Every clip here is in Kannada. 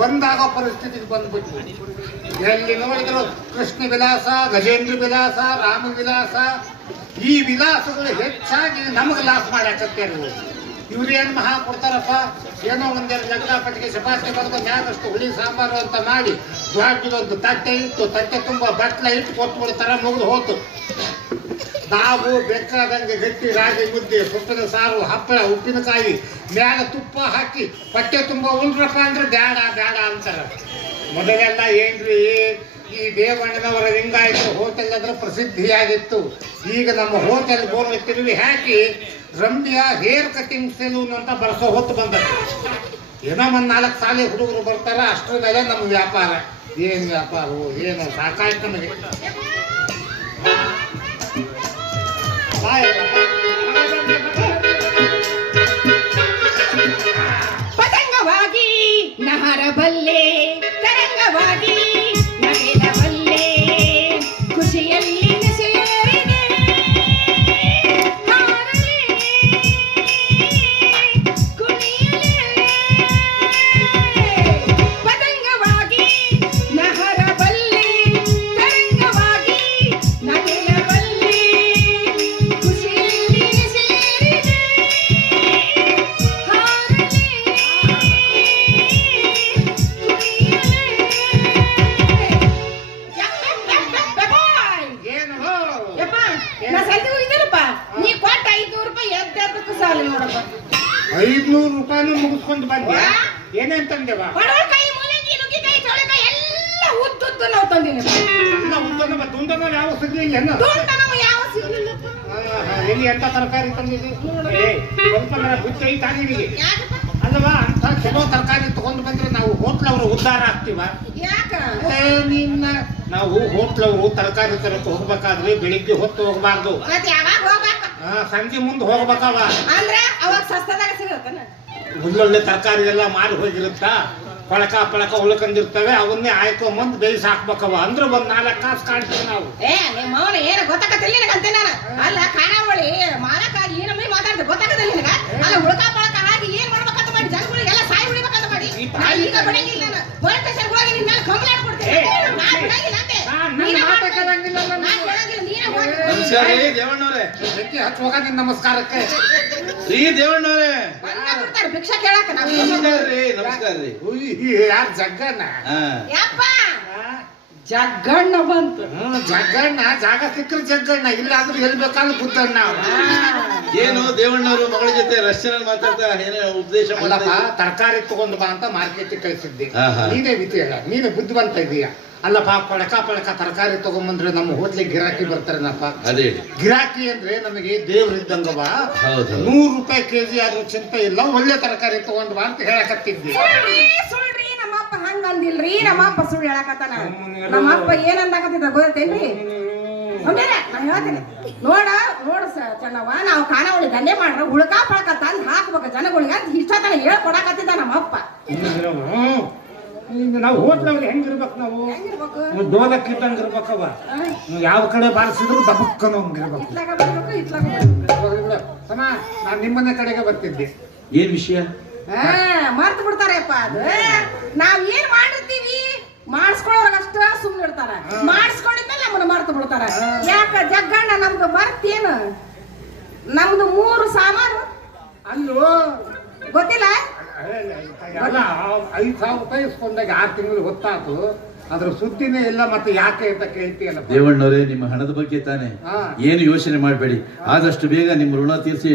ಬಂದಾಗೋ ಪರಿಸ್ಥಿತಿಗೆ ಬಂದ್ಬಿಟ್ಟು ಎಲ್ಲಿ ನೋಡಿದ್ರು ಕೃಷ್ಣ ವಿಲಾಸ, ಗಜೇಂದ್ರ ವಿಲಾಸ, ರಾಮ ವಿಲಾಸ, ಈ ವಿಲಾಸಗಳು ಹೆಚ್ಚಾಗಿ ನಮಗೆ ಲಾಸ್ ಮಾಡ್ಯಾಕತ್ತೇರು ಇವ್ರೇನ್ ಮಹಾ ಕೊಡ್ತಾರಪ್ಪ? ಏನೋ ಒಂದೆರಡು ಜಗಳ ಪಟ್ಟಿಗೆ ಚಪಾತಿ ಬರೆದು ಮ್ಯಾಗಷ್ಟು ಹುಳಿ ಸಾಂಬಾರು ಅಂತ ಮಾಡಿ ದೊಡ್ಡದೊಂದು ತಟ್ಟೆ ಇಟ್ಟು, ತಟ್ಟೆ ತುಂಬ ಬಟ್ಲ ಇಟ್ಟು ಕೊಟ್ಟು ಬಿಡ್ತಾರ ಮುಗಿದು ಹೋತು. ನಾವು ಬೇಕಾದಂಗೆ ಗಟ್ಟಿ ರಾಗಿ ಮುದ್ದೆ, ಸೊಪ್ಪಿನ ಸಾರು, ಹಪ್ಪಳ, ಉಪ್ಪಿನಕಾಯಿ, ಮ್ಯಾಗ ತುಪ್ಪ ಹಾಕಿ ಪಟ್ಟೆ ತುಂಬ ಉಂಡ್ರಪ್ಪ ಅಂದ್ರೆ ಬ್ಯಾಡ ಬ್ಯಾಡ ಅಂತಾರೆ. ಮೊದಲೆಲ್ಲ ಏನ್ರಿ ಈ ದೇವಣ್ಣನವರ ಲಿಂಗಾಯತ ಹೋಟೆಲ್ ಅಂದ್ರೆ ಪ್ರಸಿದ್ಧಿಯಾಗಿತ್ತು. ಈಗ ನಮ್ಮ ಹೋಟೆಲ್ ಬೋರ್ಡ್ ತಿರುವಿ ಹಾಕಿ ರಮ್ಯಾ ಹೇರ್ ಕಟಿಂಗ್ ಸೆಲೂನ್ ಅಂತ ಬರ್ಸೋ ಹೊತ್ತು ಬಂದ ಏನೋ ಒಂದ್ ನಾಲ್ಕು ಸಾಲಿ ಹುಡುಗರು ಬರ್ತಾರ, ಅಷ್ಟರ ಮೇಲೆ ನಮ್ಮ ವ್ಯಾಪಾರ. ಏನು ವ್ಯಾಪಾರವು, ಏನು ಸಾಕಾಯ್ತು ನಮಗೆ. ಪತಂಗವಾಗಿ ನಹರಬಲ್ಲೆ ಐದ್ನೂರು ರೂಪಾಯಿನೂ ಮುಗಿಸ್ಕೊಂಡು ಬಂದೆ ಏನೇನ್ ತಂದೆವ ಎಲ್ಲ ಉದ್ದನ ಯಾವ ಸಿಗ್ಲಿಲ್ಲ ಯಾವ ಆ, ಹಾ, ಎಲ್ಲಿ ಎಂತ ತರಕಾರಿ ತಂದಿದ್ದಿ? ಏ ಸ್ವಲ್ಪ ಮರ ಬುದ್ಧಿ ಐತಾ ನಿನಗೆ? ಅಲ್ವಾ ಅಂತ ಚಲೋ ತರಕಾರಿ ತಗೊಂಡು ಬಂದ್ರೆ ನಾವು ಹೋಟ್ಲವ್ರು ಉದ್ಧಾರ ಆಗ್ತೀವ? ಏ ನಿನ್ನ ನಾವು ಹೋಟ್ಲವ್ರು ತರಕಾರಿ ತರಕ್ಕೆ ಹೋಗ್ಬೇಕಾದ್ರೆ ಬೆಳಿಗ್ಗೆ ಹೊತ್ತು ಹೋಗ್ಬಾರ್ದು? ಸಂಜೆ ಮುಂದೆ ಹೋಗ್ಬೇಕವ. ಅಂದ್ರೆ ಅವಾಗ ಸಸ್ತದಾಗ ಸಿಗತ್ತನ ಒಳ್ಳೊಳ್ಳೆ ತರಕಾರಿ ಎಲ್ಲ ಮಾರಿ ಹೋಗಿರುತ್ತ? ಪಳಕ ಪಳಕ ಉಳ್ಕೊಂಡಿರ್ತವೆ ಅವನ್ನೇ ಆಯ್ಕೊಂಬಂದು ಬೇಯಿಸಿ ಹಾಕ್ಬೇಕವ. ಅಂದ್ರೆ ಒಂದ್ ನಾಲ್ಕು ಕಾಸು ಕಾಣ್ತೀವಿ ನಾವು. ಏ ನಿಮ್ಮ ಅವನ ಏನು ಗೊತ್ತಾಗತ್ತಿಲ್ಲ ನಿನಗಂತೆ ನಾನು? ಅಲ್ಲ ಖಾನಾವಳಿ ಮಾಲಕ ಏನಮ್ಮಿ ಮಾತಾಡ್ತೀವಿ ಗೊತ್ತಾಗತ್ತಿಲ್ಲ ನಿನಗ? ಅಲ್ಲ ಉಳ್ಕ ಪಳಕ ಆಗಿ ಏನ್ ಮಾಡ್ಬೇಕಂತ ಮಾಡಿ? ಜನಗಳಿಗೆಲ್ಲ ಸಾಯಿ ಬಿಡ್ಬೇಕಂತ ಮಾಡಿ? ಈ ಈಗ ಬಿಡಂಗಿಲ್ಲ ನಾನು. ಪೊಲೀಸ್ ಸ್ಟೇಷನ್ ಹೋಗಿ ನಿನ್ನ ಮೇಲೆ ಕಂಪ್ಲೇಂಟ್ ಕೊಡ್ತೀನಿ. ಬಿಡಂಗಿಲ್ಲ ಅಂತೆ. ನೀನೇ ಮಾತೇ ಮಾಡ್ಬೇಕು. ಕೇಳಂಗಿಲ್ಲಲ್ಲ ನೀನು. ಹೋಗಿ ನಮಸ್ಕಾರ. ರೀ ದೇವಣ್ಣವ್ರೆ. ಬೆಂಕಿ ಹಚ್ಚುವಾಗ ನಮಸ್ಕಾರಕ್ಕೆ. ರೀ ದೇವಣ್ಣವ್ರೆ. ಬಂದ ಬಿಡ್ತಾರೆ ಭಿಕ್ಷಾ ಕೇಳಾಕ ನಾವು ನಮಸ್ಕಾರ ರೀ ನಮಸ್ಕಾರ ರೀ. ಯಾರು ಜಗ್ಗಣ್ಣ. ಯಪ್ಪ? ಜಗ್ಗಣ್ಣ ಬಂತು. ಹ್ಮ್ ಜಗ್ಗಣ್ಣ ಜಾಗ ಸಿಕ್ಕರೆ ಜಗ್ಗಣ್ಣ ಇಲ್ಲ ಅಂದ್ರೆ ಎಲ್ಲಿ ಬೇಕಾದ್ರೂ ಬುದ್ಧಣ್ಣ. ಏನು ದೇವಣ್ಣವರು ಮಗಳ ಜೊತೆ ರಷ್ಯನಲ್ಲಿ ಮಾತಾಡ್ತಾ ಏನೋ ಉಪದೇಶ ಅಲ್ಲಪ್ಪ ಮಾಡ್ತಾ ತರಕಾರಿ ತಗೊಂಡು ಬಾ ಅಂತ ಮಾರ್ಕೆಟ್ ಕಳಿಸಿದ್ದೆ. ನೀನೇ ಹಾ. ನೀನೇ ಬುದ್ಧಿ ನೀನೇ ಬುದ್ಧಿವಂತ ಇದೀಯ. ಅಲ್ಲಪ್ಪ ಪಳಕ ಪಳಕ ತರಕಾರಿ ತಗೊಂಬಂದ್ರೆ ನಮ್ಮ ಹೋಟ್ಲಿಗೆ ಗಿರಾಕಿ ಬರ್ತಾರೇನಪ್ಪ? ಅದೇ ಗಿರಾಕಿ ಅಂದ್ರೆ ನಮಗೆ ದೇವ್ರಿದ್ದಂಗವ ಹೌದು ನೂರು ರೂಪಾಯಿ ಕೆಜಿ ಆದ್ರೂ ಚಿಂತೆ ಇಲ್ಲ ಒಳ್ಳೆ ತರಕಾರಿ ತಗೊಂಡು ಬಾ ಅಂತ ಹೇಳಕತ್ತಿದ್ವಿ. ಸುಳ್ರಿ ನಮ್ಮಪ್ಪ ಹಂಗ ಅಂದಿಲ್ರಿ ನಮ್ಮಪ್ಪ ಸುಳ್ಳು ಹೇಳಕತ್ತಾನ. ನಮ್ಮಪ್ಪ ಏನಂದಾಕತ್ತಿದ್ದ ಗೊತ್ತೇನ್ರಿ? ಹೇಳ್ತೀನಿ. ನೋಡ ನೋಡ ಸ- ಚೆನ್ನವ್ವ ನಾವು ಖಾನಾವಳಿ ದಂಧೆ ಮಾಡ್ರ ಉಳ್ಕಾ ಪಳಕ ತಂದ್ ಹಾಕ್ಬೇಕು ಜನಗಳಿಗೆ ಅಂತ ಇಷ್ಟ ತನ ಹೇಳ್ಕೊಡಕತ್ತಿದ್ದ ನಮ್ಮಪ್ಪ. ಈಗ ನಾವು ಹೋಟ್ಲವ್ರು ಹೆಂಗಿರ್ಬೇಕು ನಾವು? ಹೆಂಗಿರ್ಬೇಕು? ಡೋಲಕ್ ಇದ್ದಂಗೆ ಇರ್ಬೇಕವ ನೀವು ಯಾವ ಕಡೆ ಬಾರಿಸಿದ್ರು ದಬಕ್ಕನ ಹಂಗಿರ್ಬೇಕು ಇತ್ಲಾಗ ಬರ್ಬೇಕು ಇತ್ಲಾಗ ಬರ್ಬೇಕು. ಸಮ ನಾನು ನಿಮ್ಮನೆ ಕಡೆಗೆ ಬರ್ತಿದ್ದೆ. ಏನ್ ವಿಷಯ? ಆ, ಮರ್ತ್ ಬಿಡ್ತಾರಪ್ಪ ಅದು. ನಾವ್ ಏನ್ ಮಾಡಿರ್ತೀವಿ? ಮಾಡಿಸ್ಕೊಳ್ಳೋರ್ಗಷ್ಟ ಸುಮ್ಮನೆ ಇರ್ತಾರ. ಮಾಡಿಸ್ಕೊಂಡಿದ್ಮೇಲೆ ನಮ್ಮನ್ನ ಮರ್ತು ಬಿಡ್ತಾರ. ಯಾಕ ಜಗ್ಗಣ್ಣ ನಮ್ದು ಮರ್ತೇನು ನಮ್ದು ಮೂರು ಸಾಮಾನು. ಅಲ್ಲೋ. ಗೊತ್ತಿಲ್ಲ? ಅಲ್ಲ ಐದು ಸಾವಿರ ರೂಪಾಯಿ ಇಸ್ಕೊಂಡಾಗ ಆರು ತಿಂಗಳು ಗೊತ್ತಾಯ್ತು ಅದ್ರ ಸುದ್ದಿನೇ ಇಲ್ಲ ಮತ್ತೆ ಯಾಕೆ ಅಂತ ಕೇಳ್ತೀಯಲ್ಲ ದೇವಣ್ಣವರೇ ನಿಮ್ಮ ಹಣದ ಬಗ್ಗೆ ತಾನೆ. ಏನು ಯೋಚನೆ ಮಾಡಬೇಡಿ. ಆದಷ್ಟು ಬೇಗ ನಿಮ್ಮ ಋಣ ತೀರಿಸಿ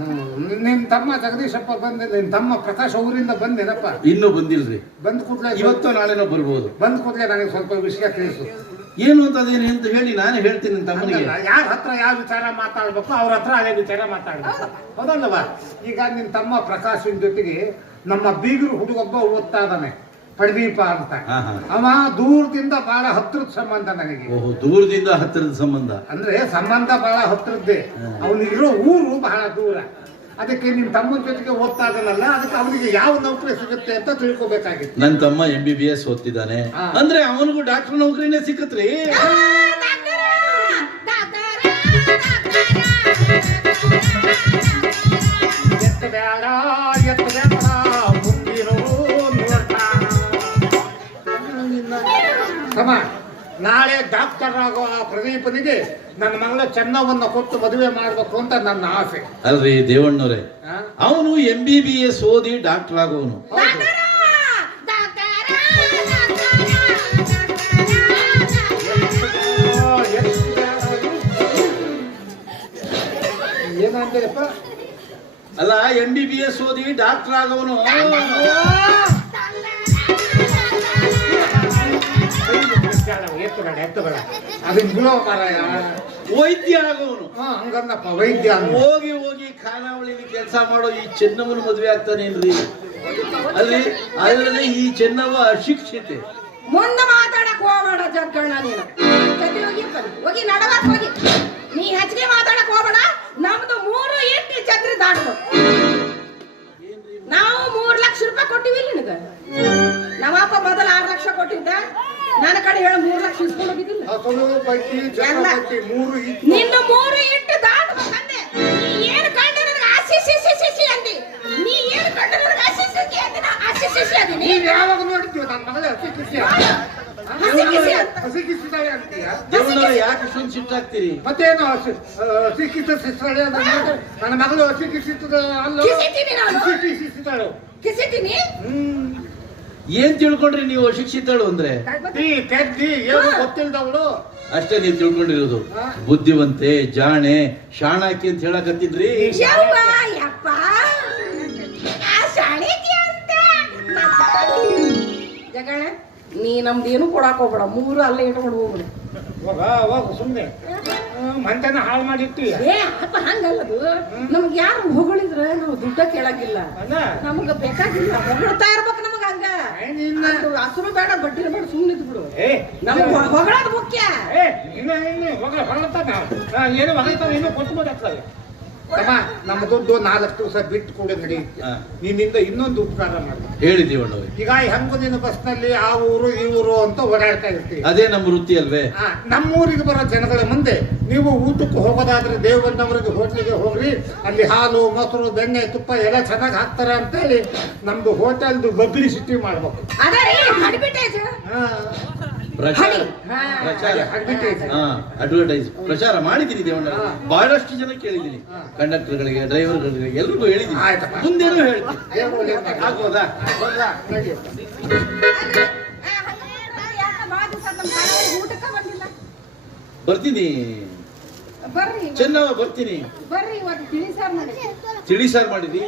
ಹ್ಮ್. ನಿನ್ ತಮ್ಮ ಜಗದೀಶಪ್ಪ ಬಂದ ನಿನ್ ತಮ್ಮ ಪ್ರಕಾಶ್ ಅವರಿಂದ ಬಂದೇನಪ್ಪ. ಇನ್ನೂ ಬಂದಿಲ್ರಿ. ಬಂದ್ ಕೂಡ್ಲೆ ಇವತ್ತು ನಾಳೆನೋ ಬರ್ಬೋದು. ಬಂದ್ ಕೂಡ್ಲೆ ನನಗೆ ಸ್ವಲ್ಪ ವಿಷಯ ತಿಳಿಸು. ಏನು ಅಂತ ಅದೇನು ಅಂತ ಹೇಳಿ ನಾನು ಹೇಳ್ತೀನಿ ಅಂತ ತಮ್ಮನಿಗೆ ಯಾರ ಹತ್ರ ಯಾವ ವಿಚಾರ ಮಾತಾಡ್ಬೇಕು ಅವ್ರ ಹತ್ರ ಅದೇ ವಿಚಾರ ಮಾತಾಡ್ಬೇಕು. ಹೌದಲ್ವಾ ಈಗ ನಿನ್ ತಮ್ಮ ಪ್ರಕಾಶನ್ ಜೊತೆಗೆ ನಮ್ಮ ಬೀಗರು ಹುಡುಗೊಬ್ಬ ಓದ್ತಾ ಇದ್ದಾನೆ ಪಡದೀಪ ಅಂತ. ಅವ ದೂರದಿಂದ ಬಹಳ ಹತ್ರದ ಸಂಬಂಧ ನನಗೆ. ದೂರದಿಂದ ಹತ್ತಿರದ ಸಂಬಂಧ. ಅಂದ್ರೆ ಸಂಬಂಧ ಬಹಳ ಹತ್ರದ್ದೇ ಅವನಿಗಿರೋ ಊರು ಬಹಳ ದೂರ. ಅದಕ್ಕೆ ನಿನ್ನ ತಮ್ಮನ ಜೊತೆಗೆ ಓದ್ತಾ ಅದಕ್ಕೆ ಅವನಿಗೆ ಯಾವ ನೌಕರಿ ಸಿಗುತ್ತೆ ಅಂತ ತಿಳ್ಕೊಬೇಕಾಗಿತ್ತು. ನನ್ನ ತಮ್ಮ ಎಂ ಬಿ ಬಿ ಎಸ್ ಓದ್ತಿದ್ದಾನೆ. ಅಂದ್ರೆ ಅವನಿಗೂ ಡಾಕ್ಟರ್ ನೌಕರಿನೇ ಸಿಕ್ಕತ್ರಿ? ಎತ್ತ ಬೇಡ ಎತ್ತ ಬೇಡ ಸಮ ನಾಳೆ ಡಾಕ್ಟರ್ ಆಗೋ ಆ ಪ್ರದೀಪನಿಗೆ ನನ್ನ ಮಗಳ ಚೆನ್ನವನ್ನ ಕೊಟ್ಟು ಮದುವೆ ಮಾಡ್ಬೇಕು ಅಂತ ನನ್ನ ಆಸೆ. ಅಲ್ರಿ ದೇವಣ್ಣವ್ರೆ? ಅವನು ಎಂ ಬಿ ಬಿ ಎಸ್ ಓದಿ ಡಾಕ್ಟರ್ ಆಗೋನು. ಎಷ್ಟಿದೆ ಅಲ್ಲ ಎಂ ಬಿ ಬಿ ಎಸ್ ಓದಿ ಡಾಕ್ಟರ್ ಆಗೋನು. ಎತ್ತಬೇಡ ಎತ್ತಬೇಡ ಅದನ್ನ ಬಿಡೋ ಮಾರಾಯ ವೈದ್ಯ ಆಗೋನು. ಹಾ ಹಂಗಂದಪ್ಪ ವೈದ್ಯ ಹೋಗಿ ಹೋಗಿ ಖಾನಾವಳಿಲಿ ಕೆಲಸ ಮಾಡೋ ಈ ಚೆನ್ನವನ ಮದುವೆ ಆಗ್ತಾನೇನ್ರಿ? ಅಲ್ಲಿ ಅದರಲ್ಲಿ ಈ ಚೆನ್ನವ ಅಶಿಕ್ಷಿತೆ. ಮುಂದೆ ಮಾತಾಡಕ್ ಹೋಗಬೇಡ ಜಗ್ಗಣ್ಣ ನೀನು. ಹೋಗಿ. ಹೋಗಿ ನಡವಕ್ ಹೋಗಿ. ನೀ ಹೆಚ್ಚಿಗೆ ಮಾತಾಡಕ್ ಹೋಗಬೇಡ. ನಮ್ದು ಮೂರು ಎಂಟು ಛತ್ರಿ ದಾಟ್ಬೇಕು. ನಾವು ಮೂರ್ ಲಕ್ಷ ರೂಪಾಯಿ ಕೊಟ್ಟಿವಿ ನಿನಗ. ನಮ್ಮಪ್ಪ ಮೊದಲ ಆರು ಲಕ್ಷ ಕೊಟ್ಟಿದ್ದ. ನನ್ನ ಕಡೆ ಹೇಳು ಮೂರ್ ಲಕ್ಷ ಇಸ್ಕೊಂಡು ಹೋಗಿದ್ದಿಲ್ಲ. ಎಲ್ಲ. ಮೂರು ಇತ್ತು. ನಿನ್ನ ಮೂರು ದಾಟ್ಬೇಕಂದೆ ನೀ ಏನು ಕಂಡು ನನಗೆ ಅಂದಿ? ನೀ ಏನು ಕಂಡು ನನಗೆ ಅಂದಿ? ನಾ ನೀವ್ ಯಾವಾಗ ನೋಡ್ತೀವಿ ನನ್ನ ಮಗಳ ಹಸಿ ಕಿಸಿ ಹಸಿ ಕಿಸಿ ಅಂತ. ಹಸಿ ಕಿಸಿದಾಳೆ ಅಂತೀಯ ಯಾಕೆ ಸಿಟ್ಟಾಗ್ತೀರಿ ಮತ್ತೇನು ಹಸಿ ಹಸಿ ಕಿಸ ಸಿಸ್ತಾಳೆ ಅಂದ್ರೆ ಮತ್ತೆ ನನ್ನ ಮಗಳು ಹಸಿ ಕಿಸಿದ ಅಲ್ಲ ಕಿಸಿತೀನಿ ನಾನು. ಹಸಿ ಕಿಸಿತೀನಿ? ಹ್ಮ್. ಏನ್ ತಿಳ್ಕೊಂಡ್ರಿ ನೀವು ಶಿಕ್ಷಿತಳು ಅಂದ್ರೆ? ಗೊತ್ತಿಲ್ದವಳು ಅಷ್ಟೇ ನೀವು ತಿಳ್ಕೊಂಡಿರೋದು. ಬುದ್ಧಿವಂತೆ ಜಾಣೆ ಶಾಣಾಕಿ ಅಂತ ಹೇಳಕತ್ತಿದ್ರಿ? ಯವ್ವ, ಯಪ್ಪ. ಆ ಶಾಣಿಗೆ ಅಂತ. ಜಗಳ ನೀ ನಮ್ದೇನು ಕೊಡಾಕ ಹೋಗ್ಬೇಡ. ಮೂರು ಅಲ್ಲೇ ಇಟ್ಕೊಂಡು ಹೋಗ್ಬಿಡ. ಹೋಗ ಹೋಗ ಸುಮ್ಮನೆ ಮಂತನ ಹಾಳು ಮಾಡಿಟ್ಟು. ಏ ಅಪ್ಪ ಹಂಗಲ್ಲದು. ನಮ್ಗೆ ಯಾರು ಹೊಗಳಿದ್ರೆ ನಾವು ದುಡ್ಡ ಕೇಳಾಗಿಲ್ಲ. ನಮ್ಗೆ ನಮಗ ಬೇಕಾಗಿಲ್ಲ. ಹೊಗಳ್ತಾ ಇರ್ಬೇಕು ಹಸುರು ಬೇಡ ಬಡ್ಡಿ ಬೇಡ ಸುಮ್ಮನೆ ಬಿಡು ಏ ನಮಗ್ ಹೊಗಳೋದು ಮುಖ್ಯ. ಏ ಇನ್ನ ಇನ್ನು ಹೋಗ ಹೊರತಾನ ಏನು ಹೊರತಾನ ಇನ್ನೂ ಕೊಟ್ಬೋದಾಗ್ತದೆ ತಮ್ಮ ನಮ್ಮ ದುಡ್ಡು ನಾಲ್ಕು ದಿವಸ ಬಿಟ್ಟು ಕೂಡ ನಡಿ. ನಿನ್ನಿಂದ ಇನ್ನೊಂದು ಉಪಕಾರ ಮಾಡಿ ಹೇಳಿ ದೇವಣ್ಣವ್ರೆ ಈಗ ಹೆಂಗು ನೀನು ಬಸ್ನಲ್ಲಿ ಆ ಊರು ಈ ಊರು ಅಂತ ಓಡಾಡ್ತಾ ಇರ್ತೀವಿ. ಅದೇ ನಮ್ಮ ವೃತ್ತಿ ಅಲ್ವೇ? ನಮ್ಮೂರಿಗೆ ಬರೋ ಜನಗಳ ಮುಂದೆ ನೀವು ಊಟಕ್ಕೆ ಹೋಗೋದಾದ್ರೆ ದೇವಣ್ಣವರಿಗೆ ಹೋಟ್ಲಿಗೆ ಹೋಗ್ರಿ. ಅಲ್ಲಿ ಹಾಲು ಮೊಸರು ಬೆಣ್ಣೆ ತುಪ್ಪ ಎಲ್ಲ ಚೆನ್ನಾಗಿ ಹಾಕ್ತಾರೆ ಅಂತೇಳಿ ನಮ್ದು ಹೋಟೆಲ್ದು ಪಬ್ಲಿಸಿಟಿ ಮಾಡ್ಬೇಕು. ಪ್ರಚಾರ. ಪ್ರಚಾರ. ಅಡ್ವರ್ಟೈಸ್ ಪ್ರಚಾರ ಮಾಡಿದ್ದೀನಿ ದೇವಣ್ಣ. ಬಹಳಷ್ಟು ಜನ ಕೇಳಿದ್ದೀನಿ. ಗಳಿಗೆ ಕಂಡಕ್ಟರ್ಗಳಿಗೆ ಡ್ರೈವರ್ಗಳಿಗೆ ಎಲ್ರಿಗೂ ಹೇಳಿದ್ದೀನಿ. ಮುಂದೆ ಮುಂದೇನು ಹೇಳ್ತೀನಿ. ಆಗ್ಬೋದಾ? ಬರ್ತೀನಿ. ಬರ್ರಿ ಚೆನ್ನವ ಬರ್ತೀನಿ. ಬರ್ರಿ ಇವತ್ತು ತಿಳಿ ಸಾರ್ ಮಾಡಿ ತಿಳಿ ಸಾರು ಮಾಡಿದಿ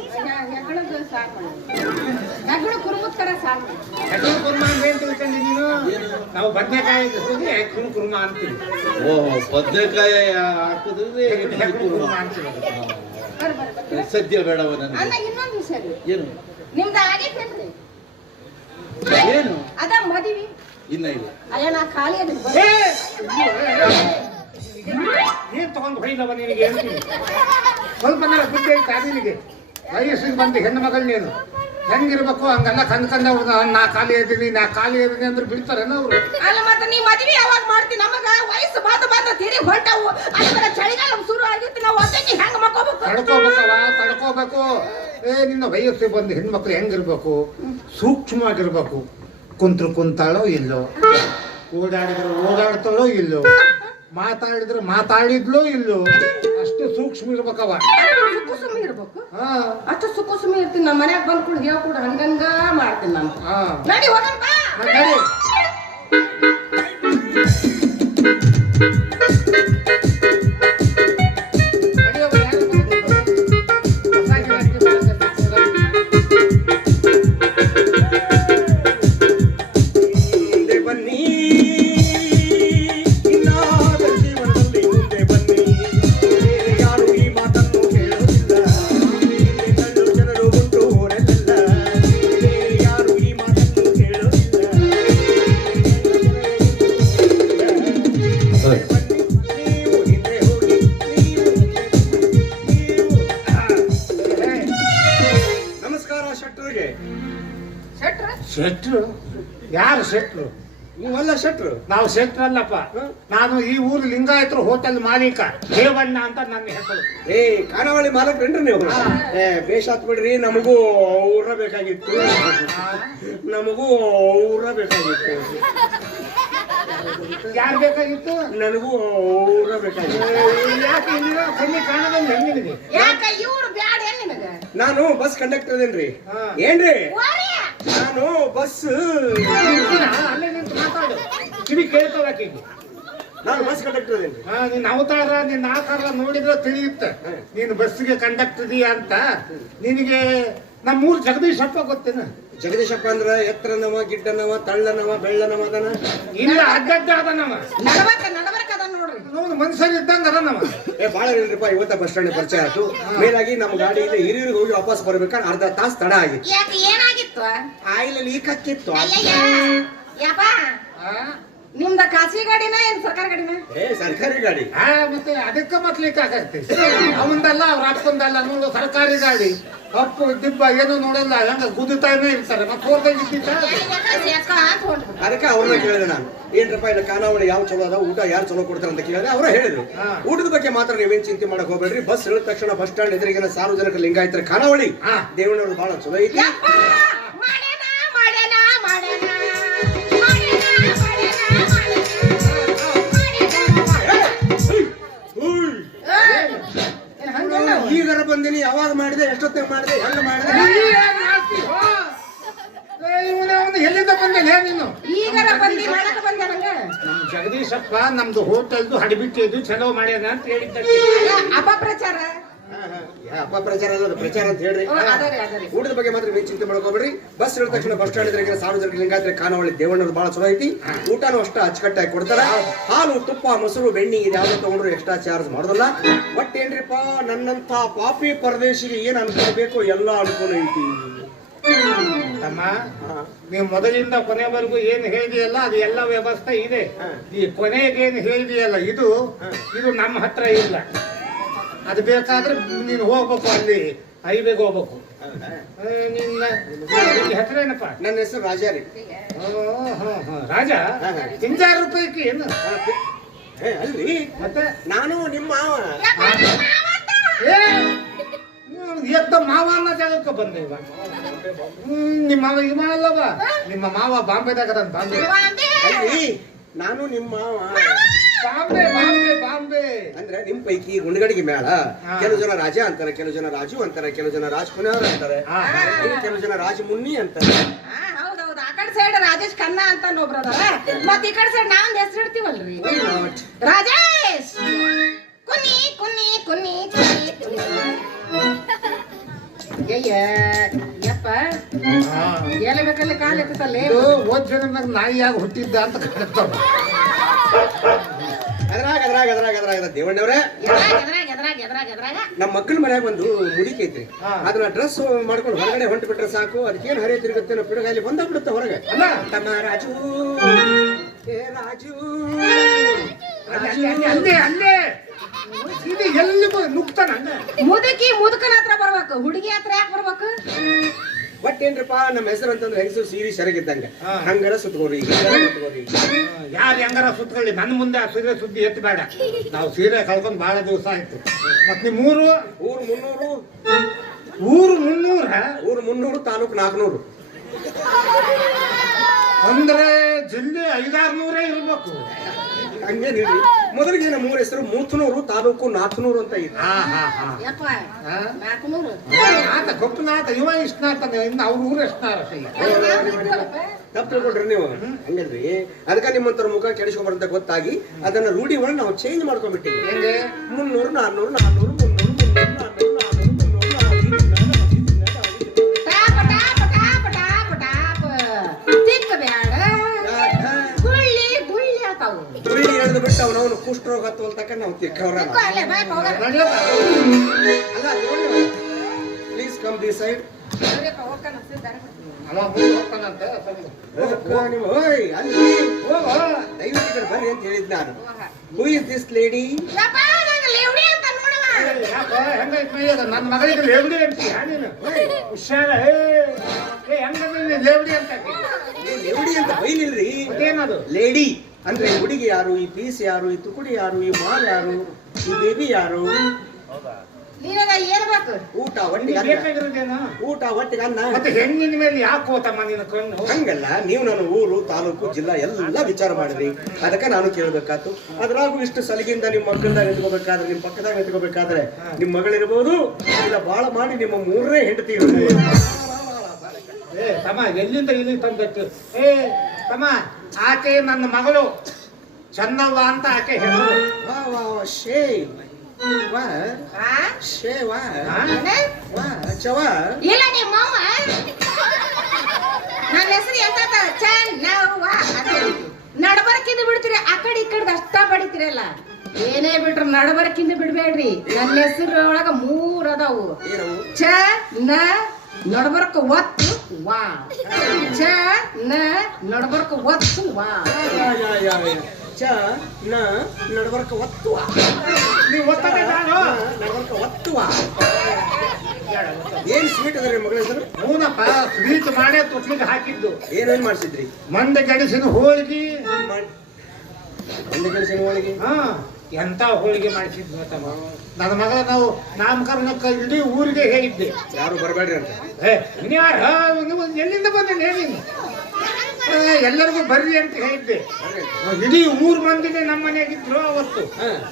ಕುರ್ಮ ಅಂದ್ರೆ ಏನ್ ತಿಳ್ಕೊಂಡಿ ನೀನು ನಾವು ಬದನೆಕಾಯಿ ಕುರ್ಮ ಅಂತೀವಿ ಓಹೋ ಬದ್ನೆಕಾಯಿ ಹಾಕಿದ್ರೆ ಹೆಗ್ಗಣ ಕುರ್ಮ ಅಂತೀವಿ ಬರ್ರಿ ಬರ್ರಿ ಬರ್ರಿ ಸದ್ಯ ಬೇಡವ ನನಗೆ ಇನ್ನೊಂದು ವಿಷಯ ಏನು ನಿಮ್ದು ಆಗೈತೇನ್ರಿ ಏನು ಅದ ಮದಿವಿ ಇಲ್ಲ ಇಲ್ಲ ಅಯ್ಯ ನಾ ಖಾಲಿ ಅದೀನಿ ಏನ್ ತಗೊಂಡು ಹೊಯ್ದವ ನಿನಗೆ ಹೇಳ್ತೀನಿ ಸ್ವಲ್ಪ ನನ್ನ ಬುದ್ಧಿ ಐತೆ ನಿನಗೆ? ವಯಸ್ಸಿಗೆ ಬಂದು ಹೆಣ್ಣು ಮಗಳು ನೀನು. ಹೆಂಗಿರ್ಬೇಕು ಹಂಗಲ್ಲ ಕಂದ್ ಕಂದ ನಾ ಖಾಲಿ ಇದ್ದೀನಿ ನಾ ಖಾಲಿ ಇದ್ದೀನಿ ಅಂದ್ರೆ ಬಿಡ್ತಾರೇನ ಅವರು? ಅಲ್ಲ ಮತ್ತೆ ನೀ ಮದ್ವಿ ಯಾವಾಗ ಮಾಡ್ತಿ? ನಮಗ ವಯಸ್ಸು ಬಂದ ಬಂದ ತಿರಿ ಹೊಂಟವು ಅದರ ಚಳಿಗಾಲ ಶುರು ಆಗಿತ್ತು ನಾವು ಅದಕ್ಕೆ ಹೆಂಗ್ ಮಕ್ಕೋಬೇಕು? ತಡ್ಕೋಬೇಕವ ತಡ್ಕೋಬೇಕು. ಏ ನಿನ್ನ ವಯಸ್ಸಿಗೆ ಬಂದು ಹೆಣ್ಮಕ್ಳು ಹೆಂಗಿರ್ಬೇಕು? ಸೂಕ್ಷ್ಮವಾಗಿರ್ಬೇಕು ಕುಂತ್ರು ಕುಂತಾಳೋ ಇಲ್ಲೋ? ಓಡಾಡಿದ್ರು ಓಡಾಡ್ತಾಳೋ ಇಲ್ಲೋ? ಮಾತಾಡಿದ್ರೆ ಮಾತಾಡಿದ್ಲು ಇಲ್ಲೋ? ಅಷ್ಟು ಸೂಕ್ಷ್ಮ ಇರ್ಬೇಕವ. ಸುಕ್ಕು ಸುಮ್ಮನೆ ಇರ್ಬೇಕು. ಹಾ. ಅಷ್ಟು ಸುಕ್ಕು ಸುಮ್ಮನೆ ಇರ್ತೀನಿ. ನಮ್ಮ ಮನ್ಯಾಗ ಬಂದ್ ಕೂಡ ಹೇಳ್ಕೊಡು ಹಂಗಂಗ ಮಾಡ್ತೀನಿ ನಾನು. ಹಾ. ನಡಿ ಹೋಗಣ ಬಾ. ನಡಿ. ನಡಿಯವ್ವ, ಶೆಟ್ರು ನಾವು ಶೆಟ್ರಲ್ಲಪ್ಪ ನಾನು ಈ ಊರು ಲಿಂಗಾಯತರು ಹೋಟೆಲ್ ಮಾಲೀಕ. ದೇವಣ್ಣ ಅಂತ ನನ್ನ ಹೆಸರು. ಏ ಖಾನಾವಳಿ ಮಾಲಕ್ರೇನ್ರಿ ನೀವು. ಏ ಬೇಷಾತ್ ಬಿಡ್ರಿ ನಮಗೂ ಊರ ಬೇಕಾಗಿತ್ತು. ನಮಗೂ ಊರ ಬೇಕಾಗಿತ್ತು. ಯಾರು ಬೇಕಾಗಿತ್ತು? ನನಗೂ ಊರ ಬೇಕಾಗಿತ್ತು. ಯಾಕೆ ಇಲ್ಲಿರೋ ಕಣ್ಣಿ ಕಾಣೋದಿಲ್ಲ ನಿನಗೆ? ಯಾಕ ಇವ್ರು ಬ್ಯಾಡ ಏನ್ ನಿನಗ? ನಾನು ಬಸ್ ಕಂಡಕ್ಟರ್ ಅದೇನ್ರಿ. ಏನ್ರಿ? ಓರಿ. ನಾನು ಬಸ್? ಅಲ್ಲೇ ನಿಂತು ಮಾತಾಡು. ಕಿವಿ ಆಕೆಗೆ. ನಾನು ಬಸ್ ಕಂಡಕ್ಟರ್ ಅದೇನ್ರಿ? ಹಾ, ನಿನ್ನ ಅವತಾರ ನಿನ್ನ ಆಕಾರ ನೋಡಿದ್ರೆ ತಿಳಿಯುತ್ತೆ. ನೀನು ಬಸ್ಸಿಗೆ ಕಂಡಕ್ಟರ್ ಇದೀಯ ಅಂತ. ನಿನಗೆ ನಮ್ಮೂರು ಜಗದೀಶಪ್ಪ ಗೊತ್ತೇನ? ಜಗದೀಶಪ್ಪ ಅಂದ್ರ ಎತ್ತರನವ ಗಿಡ್ಡನವ ತಳ್ಳನವ ಬೆಳ್ಳನವ ಅದನ? ಇಲ್ಲ ಅಡ್ಡಡ್ಡ ಅದನವ. ನಡಬರ್ಕ ನಡಬರ್ಕ ಅದ ನೋಡ್ರಿ. ನೋಡು ಮನುಷ್ಯರು ಇದ್ದಂಗ ಅದನವ. ಏ ಬಾಳ ಇಲ್ರಿಪ್ಪ ಇವತ್ತ ಬಸ್ ಸ್ಟ್ಯಾಂಡ್ ಪರಿಚಯ ಆಯ್ತು. ಮೇಲಾಗಿ ನಮ್ಮ ಗಾಡಿಯಿಂದ ಹಿರಿಯರಿಗೆ ಹೋಗಿ ವಾಪಸ್ ಬರ್ಬೇಕಾದ್ರೆ ಅರ್ಧ ತಾಸು ತಡ ಆಗಿತ್ತು. ಆಯ್ಲಲ್ಲಿ ಏನಾಗಿತ್ತು? ಆಯಿಲ್ ಲೀಕ್ ಹಾಕಿತ್ತು. ಅಯ್ಯಯ್ಯ ಯಪ್ಪ ಆ? ನಿಮ್ದ ಖಾಸಗಿ ಗಾಡಿನ ಏನ್ ಸರ್ಕಾರಿ ಗಾಡಿನ? ಏ ಸರ್ಕಾರಿ ಗಾಡಿ. ಹಾ ಮತ್ತೆ ಅದಕ್ಕೆ ಮತ್ಲಿಕ್ಕೆ ಆಗತ್ತೆ ಅವಂದಲ್ಲ ಅವ್ರ ಅಪ್ಪಂದಲ್ಲ ನೋಡು ಸರ್ಕಾರಿ ಗಾಡಿ. ಅಪ್ಪು ದಿಬ್ಬ ಏನು ನೋಡಲ್ಲ. ಹಂಗ ಗುದ್ದುತ್ತಾನೆ ಇರ್ತಾರೆ. ಮತ್ತೆ ಹೋದಾಗ ಇದ್ದಿತ್ತ ಅದಕ್ಕೆ ಅವ್ರನ್ನ ಕೇಳಿದೆ ನಾನು. ಏನ್ರಪ್ಪ ಇಲ್ಲ ಖಾನಾವಳಿ ಯಾವ ಚಲೋ ಅದ? ಊಟ ಯಾರು ಚಲೋ ಕೊಡ್ತಾರೆ ಅಂತ ಕೇಳಿದ್ರೆ ಅವ್ರ ಹೇಳಿದ್ರು. ಊಟದ ಬಗ್ಗೆ ಮಾತ್ರ ನೀವೇನ್ ಚಿಂತೆ ಮಾಡಕ್ ಹೋಗ್ಬೇಡ್ರಿ. ಬಸ್ ಇಳಿದ ತಕ್ಷಣ ಬಸ್ ಸ್ಟ್ಯಾಂಡ್ ಎದುರಿಗೆ ಸಾರ್ವಜನಿಕ ಲಿಂಗಾಯತರ ಖಾನಾವಳಿ. ಆ ದೇವನವ್ರು ಬಹಳ ಚಲೋ ಐತಿ. ಬಂದಿನಿ ಯಾವಾಗ ಮಾಡಿದೆ ಎಷ್ಟೊತ್ತಿಗೆ ಮಾಡಿದೆ ಎಲ್ಲ ಮಾಡಿದೆ? ಇವನು ಎಲ್ಲಿಂದ ಬಂದಿಲ್ಲ ನೀನು? ಈಗರ ಬಂದಿ ಮಾಡಕ ಬಂದೆ ನಮ್ಮ ನಮ್ ಜಗದೀಶಪ್ಪ ನಮ್ದು ಹೋಟೆಲ್ದು ಹಡಿಬಿಟ್ಟಿದ್ದು ಚಲೋ ಮಾಡ್ಯಾನ ಅಂತ ಹೇಳಿದ್ದ ಅಪಪ್ರಚಾರ. ಅಪ್ಪ ಪ್ರಚಾರ ಅಲ್ಲ ಪ್ರಚಾರ ಅಂತ ಹೇಳ್ರಿ. ಊಟದ ಬಗ್ಗೆ ಮಾತ್ರ ನೀವು ಚಿಂತೆ ಮಾಡ್ಕೋಬೇಡ್ರಿ. ಬಸ್ ಇಳಿದ ತಕ್ಷಣ ಬಸ್ ಸ್ಟ್ಯಾಂಡ್ ಇದ್ರೆ ಸಾರ್ವಜನಿಕ ಲಿಂಗಾಯತರ ಖಾನಾವಳಿ ದೇವಣ್ಣದ ಬಹಳ ಚಲೋ ಐತಿ. ಊಟನೂ ಅಷ್ಟ ಅಚ್ಚುಕಟ್ಟಾಗಿ ಕೊಡ್ತಾರ. ಹಾಲು ತುಪ್ಪ ಮೊಸರು ಬೆಣ್ಣಿ ಇದ್ಯಾವ್ದು ತಗೊಂಡ್ರು ಎಕ್ಸ್ಟ್ರಾ ಚಾರ್ಜ್ ಮಾಡೋದಲ್ಲ. ಬಟ್ ಏನ್ರಿಪ್ಪ ನನ್ನಂತ ಪಾಪಿ ಪರದೇಶಿಗೆ ಏನ್ ಅನ್ಕೊಳ್ಬೇಕು ಎಲ್ಲ ಅನುಕೂಲ ಐತಿ. ತಮ್ಮ ನೀವು ಮೊದಲಿಂದ ಕೊನೆವರೆಗೂ ಏನ್ ಹೇಳಿದೆಯಲ್ಲ ಅದು ಎಲ್ಲ ವ್ಯವಸ್ಥೆ ಇದೆ. ಈ ಕೊನೆಗೆ ಏನ್ ಹೇಳಿದೆಯಲ್ಲ ಇದು ಇದು ನಮ್ಮ ಹತ್ರ ಇಲ್ಲ. ಅದು ಬೇಕಾದ್ರೆ ನೀನು ಹೋಗ್ಬೇಕು ಅಲ್ಲಿ ಹೈವೇಗೆ ಹೋಗ್ಬೇಕು. ಆ, ನಿನ್ನ ನಿನ್ನ ಹೆಸರೇನಪ್ಪ ನನ್ನ ಹೆಸರು ರಾಜಾರಿ ಓ, ಹೋ, ಹೋ. ರಾಜ? ಹಾ, ರೂಪಾಯಿ ತಿಂಜಾರು ರೂಪಾಯಿಗೆ ಏನು? ಏ ಅಲ್ರಿ. ಮತ್ತೆ? ನಾನು ನಿಮ್ಮ ಮಾವ. ಏ ಎದ್ದ ಮಾವ ಅನ್ನೋ ಜಾಗಕ್ಕೆ ಬಂದೆ ಹ್ಮ್, ನಿಮ್ಮ ಮಾವ ಇವ ಅಲ್ಲವ? ನಿಮ್ಮ ಮಾವ ಬಾಂಬೆದಾಗ ಅದಾನ ಬಾಂಬೆ. ಅಲ್ರಿ ನಾನು ನಿಮ್ಮ ಮಾವ. ಬಾಂಬೆ ಬಾಂಬೆ ಬಾಂಬೆ. ಅಂದ್ರೆ ನಿಮ್ ಪೈಕಿ ಗುಂಡಗಡಿಗೆ ಮೇಳ. ಕೆಲವು ಜನ ರಾಜ ಅಂತಾರೆ ಕೆಲವು ಜನ ರಾಜು ಅಂತಾರೆ ಕೆಲವು ಜನ ರಾಜ್ ಕುಮಾರ್ ಅಂತಾರೆ. ಕೆಲವು ಜನ ರಾಜ ಮುನ್ನಿ ಅಂತಾರೆ. ಸೈಡ್ ರಾಜೇಶ್ ಖನ್ನಾ ಅಂತ ಒಬ್ರು ಅದಾರ ಮತ್ ಈ ಕಡೆ ಸೈಡ್ ನಾವ್ ಹೆಸರು ಇಡ್ತೀವಲ್ರಿ? ರಾಜೇಶ್! ಕುನ್ನಿ ಕುನ್ನಿ ಕುನ್ನಿ ಕುನ್ನಿ ಕುನ್ನಿ. ಯಪ್ಪ. ಎಲ್ಲಿ ಬೇಕಲ್ಲಿ ಕಾಲ್ ಎತ್ತಲ್ಲಿ ಓದ್ ಹೋದ್ ಜನ್ಮದಾಗ ನಾಯಿಯಾಗಿ ಹುಟ್ಟಿದ್ದ ಅಂತ ಕರೀತಾವ ಅದ್ರಾಗ ಅದ್ರಾಗ ಅದ್ರಾಗ ಅದ್ರಾಗ ದೇವಣ್ಣವ್ರೆ? ಎದ್ರಾಗ ಎದ್ರಾಗ ಎದ್ರಾಗ ಎದ್ರಾಗ ಎದ್ರಾಗ? ನಮ್ಮ ಮಕ್ಕಳ ಮನ್ಯಾಗ ಒಂದು ಮುಡಿಕೆ ಐತ್ರಿ. ಅದನ್ನ ಡ್ರೆಸ್ ಮಾಡ್ಕೊಂಡು ಹೊರಗಡೆ ಹೊಂಟು ಬಿಟ್ರೆ ಸಾಕು ಅದಕ್ಕೇನು ಹರಿಯ ತಿರುಗುತ್ತೆ ನಾವು ಪಿಡುಗಾಲಿ ಬಂದ ಬಿಡುತ್ತೆ ಹೊರಗೆ. ಅಲ್ಲ. ತಮ್ಮ ರಾಜು ಏ ರಾಜು. ಅಲ್ಲೇ ಅಲ್ಲೇ ಎಲ್ಲಿ ನುಗ್ತಾನ ಮುದುಕಿ ಮುದುಕನ ಹತ್ರ ಬರ್ಬೇಕು ಹುಡುಗಿ ಹತ್ರ ಯಾಕೆ ಬರ್ಬೇಕು? ಬಟ್ ಏನ್ರಪ್ಪ ನಮ್ಮ ಹೆಸರು ಅಂತಂದ್ರೆ ಹೆಂಗಸು ಸೀರಿ ಸೆರಗಿದ್ದಂಗೆ. ಹಂಗಾರ ಸುತ್ಕೋರಿ ಯಾರು ಹೆಂಗಾರ ಸುತ್ತಕೊಳ್ಳಿ ನನ್ನ ಮುಂದೆ ಆ ಸೀರೆ ಸುದ್ದಿ ಎತ್ತು ಬೇಡ. ನಾವು ಸೀರೆ ಕಳ್ಕೊಂಡು ಬಹಳ ದಿವಸ ಆಯ್ತು. ಮತ್ ನಿಮ್ ಊರು? ಊರು ಮುನ್ನೂರು. ಊರು ಮುನ್ನೂರ? ಊರು ಮುನ್ನೂರು ತಾಲೂಕು ನಾಲ್ಕುನೂರು ಅಂದ್ರೆ ಜಿಲ್ಲೆ ಐದಾರು ನೂರೇ ಇರ್ಬೇಕು. ಹಂಗೇನಿಲ್ರಿ ಮೊದಲಿಗೆ ನಮ್ಮ ಊರ ಹೆಸರು ಮೂತನೂರು ತಾಲೂಕು ನಾಥನೂರು ಅಂತ ಇದೆ ಆತ ಗೊಪ್ಪನಾಥ ಇವ ಇಷ್ಟನಾಥ ಇನ್ನು ಅವ್ರ ಊರು ಎಷ್ಟನಾರ ತಪ್ಪು ತಿಳ್ಕೊಂಡ್ರಿ ನೀವು. ಹಂಗಲ್ರಿ ಅದಕ್ಕೆ ನಿಮ್ಮಂತರ ಮುಖ ಕೆಡಿಸ್ಕೊಂಬರಂತ ಗೊತ್ತಾಗಿ ಅದನ್ನ ರೂಢಿ ಮಾಡಿ ನಾವು ಚೇಂಜ್ ಮಾಡ್ಕೊಂಡ್ಬಿಟ್ಟಿವಿ ಹೆಂಗೆ? ಮುನ್ನೂರು ನಾನ್ನೂರು ನಾನ್ನೂರು ಮುನ್ನೂರು. ಕುಷ್ಠರೋಗ ತೋಲ್ತಕ್ಕ ತಕ್ಕ ನಾವು ತಿಕ್ಕವ್ರ ಪ್ಲೀಸ್ ಕಮ್ ದಿ ಸೈಡ್. ದಯವಿಟ್ಟು ಬರ್ರಿ ಅಂತ ಹೇಳಿದ್ ನಾನು. Who is this lady? ನನ್ನ ಮಗಳಿಗೆ ಲೇವಡಿ ಅಂತ ಹುಷಾರ ಲೇವಡಿ ಅಂತ? ಲೇವಡಿ ಅಂತ ಬೈಲಿಲ್ರಿ. ಏನದು ಲೇಡಿ ಅಂದ್ರೆ ಹುಡುಗಿ ಯಾರು? ಈ ಪೀಸ್ ಯಾರು? ಈ ತುಕುಡಿ ಯಾರು? ಈ ಮಾಲ್ ಯಾರು? ಈ ಬೇಬಿ ಯಾರು? ನಿನಗ ಊಟ ಒಟ್ಟಿಗೆ ಅನ್ನ. ಬೇಕಾಗಿರೋದೇನು ಊಟ ಒಟ್ಟಿಗೆ ಅನ್ನ. ಮತ್ತೆ ಹೆಣ್ಣಿನ ಮೇಲೆ ಯಾಕೆ ಹೋತಮ್ಮ ನಿನ್ನ ಕಣ್ಣು? ಹಂಗಲ್ಲ ನೀವು ನನ್ನ ಊರು ತಾಲೂಕು ಜಿಲ್ಲಾ ಎಲ್ಲ ವಿಚಾರ ಮಾಡಿದ್ರಿ. ಅದಕ್ಕೆ ನಾನು ಕೇಳಬೇಕಾತು ಅದ್ರಾಗೂ ಇಷ್ಟು ಸಲಿಗೆಯಿಂದ ನಿಮ್ಮ ಮಕ್ಕಳದಾಗ ನಿಂತ್ಕೋಬೇಕಾದ್ರೆ ನಿಮ್ಮ ಪಕ್ಕದಾಗ ನಿಂತ್ಕೋಬೇಕಾದ್ರೆ ನಿಮ್ಮ ಮಗಳಿರ್ಬೋದು ಇಲ್ಲ ಬಾಳ ಮಾಡಿ ನಿಮ್ಮ ಮೂರನೇ ಹೆಂಡತಿ ಇರ್ಬೋದು. ಏ ತಮ್ಮ ಎಲ್ಲಿಂದ ಇಲ್ಲಿ ತಂದಟ್ಟು ಏ ತಮ್ಮ ಆಕೆ ನನ್ನ ಮಗಳು. ಚನ್ನವ್ವ ಅಂತ ಆಕೆ ಹೆಸರು. ವಾ ವಾ ವಾ, ಶೇ ವಾ ಆ? ಶೇ ವಾ ಆ? ಏನ? ವಾ ಚವ ಇಲ್ಲ ನಿಮ್ಮ ಮಾವ. ನನ್ನ ಹೆಸರು ಎಂತ ಚೆನ್ನವ್ವ ಅಂತ ಹೇಳ್ತಿ. ನಡಬರ್ಕಿಂದ ಬಿಡ್ತೀರಿ. ಆ ಕಡೆ ಈ ಕಡೆ ಅಷ್ಟ ಬಡಿತೀರಲ್ಲ ಏನೇ ಬಿಟ್ರು ನಡಬರ್ಕಿಂದ ಬಿಡ್ಬೇಡ್ರಿ. ನನ್ನ ಹೆಸರು ಒಳಗ ಮೂರ್ ಅದಾವು. ಚ ನ ನಡಬರ್ಕ ಒತ್ತು. ವಾ ಚ ನ ನಡ್ಬರ್ಕ ಒತ್ತು ವಾ. ಚ ನ ನಡಬರ್ಕ ಒತ್ತುವ ನೀವು ಒತ್ತನೆ ನಾನು ನಡಬರ್ಕ ಒತ್ತುವ ಏನ್ ಸ್ವೀಟ್ ಅದ್ರಿ ಮಗಳ ಹೆಸರು? ಹೂನಪ್ಪ ಸ್ವೀಟ್ ಮಾಡೇ ತೊಟ್ಲಿಗೆ ಹಾಕಿದ್ದು. ಏನೇನ್ ಮಾಡ್ಸಿದ್ರಿ? ಮಂದ ಗಡಿಸಿನ ಹೋಳಿಗೆ ಮಂದ ಕೆಲಸ ಹೋಳಿಗೆ? ಹಾ. ಎಂತ ಹೋಳಿಗೆ ಮಾಡಿಸಿದ್ ನನ್ನ ಮಗ ನಾವು ನಾಮಕರಣಕ್ಕೆ ಇಡೀ ಊರಿಗೆ ಹೇಳಿದ್ದೆ. ಯಾರು ಬರಬೇಡ್ರಿ ಅಂತ? ಏ ಇನ್ಯಾರ? ಎಲ್ಲಿಂದ ಬಂದ ಹೇಳಿ ಎಲ್ಲರಿಗೂ ಬರ್ರಿ ಅಂತ ಹೇಳಿದ್ದೆ. ಇಡೀ ಊರ್ ಮಂದಿಗೆ ನಮ್ಮ ಮನೆಯಾಗಿದ್ರು ಅವತ್ತು.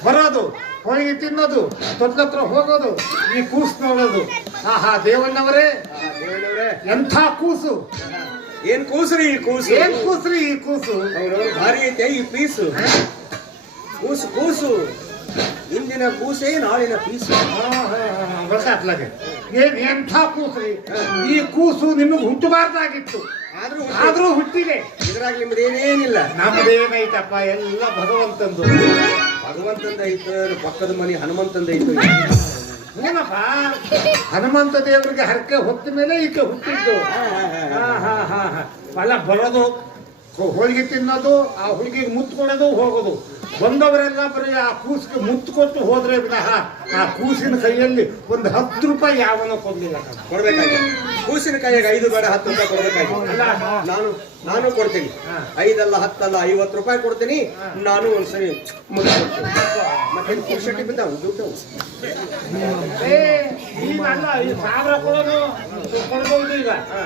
ಬರೋದು ಹೋಳಿಗೆ ತಿನ್ನೋದು ತೊಟ್ಲತ್ರ ಹೋಗೋದು ಈ ಕೂಸು ನೋಡೋದು. ಆಹಾ ದೇವಣ್ಣವರೇ. ಎಂಥ ಕೂಸು? ಏನ್ ಕೂಸ್ರಿ ಈ ಕೂಸು? ಏನ್ ಕೂಸ್ರಿ ಈ ಕೂಸು? ಭಾರಿ ಐತೆ ಈ ಪೀಸು. ಕೂಸು ಕೂಸು. ಇಂದಿನ ಕೂಸೇ ನಾಳಿನ ಪೀಸು. ಏನ್ ಎಂಥ ಕೂಸ್ರಿ ಈ ಕೂಸು ನಿಮಗೆ ಹುಟ್ಟಬಾರ್ದಾಗಿತ್ತು. ಆದ್ರೂ ಆದ್ರೂ ಹುಟ್ಟಿದೆ. ಇದ್ರಾಗ ನಿಮ್ದು ಏನೇನಿಲ್ಲ. ನಮ್ದೇನೈತಪ್ಪ ಎಲ್ಲ ಭಗವಂತಂದು. ಭಗವಂತಂದ ಐತ ಪಕ್ಕದ ಮನೆ ಹನುಮಂತಂದ ಐತು ಏನಪ್ಪ? ಹನುಮಂತ ದೇವರಿಗೆ ಹರಕೆ ಹೊತ್ತ ಮೇಲೆ ಈಕೆ ಹುಟ್ಟಿದ್ದು. ಹಾ, ಹಾ, ಹಾ, ಹಾ. ಅಲ್ಲ ಬರೋದು ಹೋಳಿಗೆ ತಿನ್ನೋದು, ಆ ಹುಡುಗಿಗೆ ಮುತ್ತು ಕೊಡೋದು ಹೋಗೋದು ಬಂದವರೆಲ್ಲ ಬರೀ ಆ ಕೂಸಿಗೆ ಮುತ್ತು ಕೊಟ್ಟು ಹೋದ್ರೆ ವಿನಃ ಆ ಕೂಸಿನ ಕೈಯಲ್ಲಿ ಒಂದು ಹತ್ತು ರೂಪಾಯಿ ಯಾವನೋ ಕೊಡ್ಲಿಲ್ಲ. ಕೊಡ್ಬೇಕಾಗಿ ಕೂಸಿನ ಕೈಯಾಗ ಐದು ಬೇಡ ಹತ್ತು ರೂಪಾಯಿ ಕೊಡಬೇಕಾಗಿ ನಾನು ನಾನು ಕೊಡ್ತೀನಿ. ಐದಲ್ಲ ಹತ್ತಲ್ಲ ಐವತ್ತು ರೂಪಾಯಿ ಕೊಡ್ತೀನಿ. ನಾನು ಒಂದ್ಸರಿ. ಮತ್ತೆ ಪುರುಷಟಿ ಬಿದ್ದಾವು ದುಡ್ಡು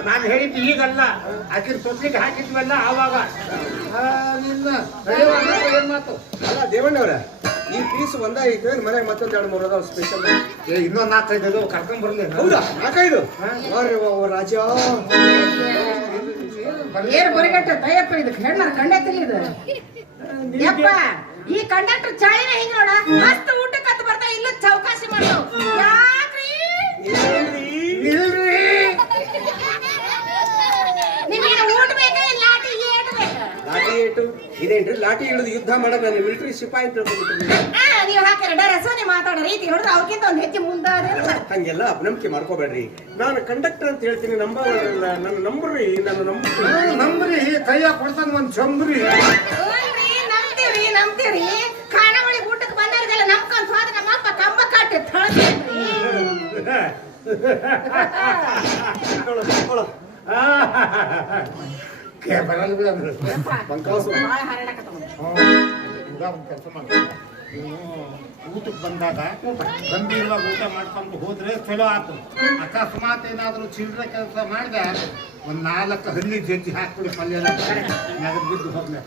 ನಾನು ಹೇಳಿದ್ದು ಈಗಲ್ಲ. ಆಕಿನ ತೊಟ್ಲಿಗೆ ಹಾಕಿದ್ವಲ್ಲ ಆವಾಗ. ನಿನ್ನ ಮಾತು? ಅಲ್ಲ ದೇವಣ್ಣವ್ರ ಈ ಪೀಸ್ ಒಂದ ಐತೆ ಮನೆ ಮತ್ತೊಂದ್ ಎರಡು ಮೂರು ಅದಾವ ಸ್ಪೆಷಲ್ ಏ ಇನ್ನೊಂದು ನಾಲ್ಕೈದು ಕರ್ಕೊಂಡ್ ಬರ್ಲಿ ಹೌದಾ? ನಾಲ್ಕೈದು? ರಾಜ. ಏರ್ ಬರಿಗಟ್ಟ ದಯಪ್ಪ ಇದಕ್ಕೆ ಹೆಣ್ಣಾರ ಕಂಡೆ ಇದು ಯಪ್ಪ ಈ ಕಂಡಕ್ಟರ್ ಚಾಳಿನ ಹಿಂಗ್ ನೋಡ? ಮಸ್ತ್ ಊಟಕ್ಕೆ ಲಾಠಿ ಹಿಡಿದು ಯುದ್ಧ ಮಾಡಬೇಕು ನಾನು ಮಿಲಿಟರಿ ಸಿಪಾಯಿ ಅಂತ ನೀವು ಹಾಕಿರ ಡರಸು ನೀವು ಮಾತಾಡೋ ರೀತಿ ನೋಡಿದ್ರೆ ಅವಕ್ಕಿಂತ ಒಂದು ಹೆಚ್ಚು ಮುಂದೆ ಹಂಗೆಲ್ಲ ಅಪನಂಬಿಕೆ ಮಾಡ್ಕೋಬೇಡ್ರಿ. ನಾನು ಕಂಡಕ್ಟರ್ ಅಂತ ಹೇಳ್ತೀನಿ ನಂಬರ್ ನನ್ನ ನಂಬ್ರಿ ನನ್ನ ನಂಬರ್ ನಂಬ್ರಿ ಕೈಯಾಗ ಕೊಡ್ತಾನ ಒಂದು ಚಂಬ್ರಿ. ನಂಬ್ತೀವ್ರಿ ನಂಬ್ತೀವ್ರಿ. ಖಾನಾವಳಿ ಊಟಕ್ಕೆ ಬಂದವ್ರಿಗೆಲ್ಲ ನಂಬ್ಕೊಂಡ್ ಹೋದ್ರೆ ನಮ್ಮಪ್ಪ ಕಂಬ ಕಟ್ಟಿ ಥಳ್ಸ್ತೀವ್ರಿ. ಕೇ ಬರಲ್ಲ ಬಿಡ ಅಂದ್ರೆ. ಬಂಕಾಸು ಬಾಳ ಹರಡಕತ್ತವ. ಈಗ ಒಂದ್ ಕೆಲಸ ಮಾಡು ನೀವು ಊಟಕ್ಕೆ ಬಂದಾಗ ಗಂಭೀರವಾಗಿ ಊಟ ಮಾಡ್ಕೊಂಡು ಹೋದ್ರೆ ಚಲೋ ಆತು ಅಕಸ್ಮಾತ್ ಏನಾದರೂ ಚಿಲ್ಲರೆ ಕೆಲಸ ಮಾಡಿದೆ ಒಂದು ನಾಲ್ಕು ಹಳ್ಳಿ ಜಜ್ಜಿ ಹಾಕ್ಬಿಡಿ ಪಲ್ಯ ನಗದ್ ಬಿದ್ದು ಹೋಗ್ಲಿ